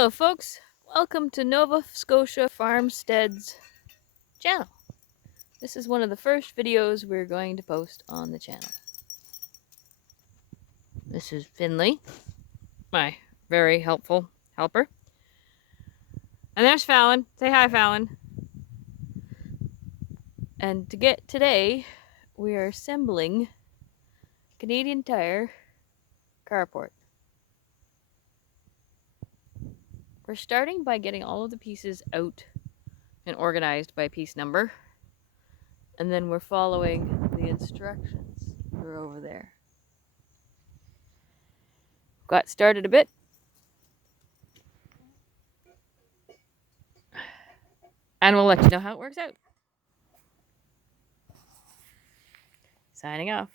Hello folks, welcome to Nova Scotia Farmstead's channel. This is one of the first videos we're going to post on the channel. This is Finley, my very helpful helper. And there's Fallon. Say hi, Fallon. And today, we are assembling Canadian Tire carport. We're starting by getting all of the pieces out and organized by piece number. And then we're following the instructions that are over there. Got started a bit. And we'll let you know how it works out. Signing off.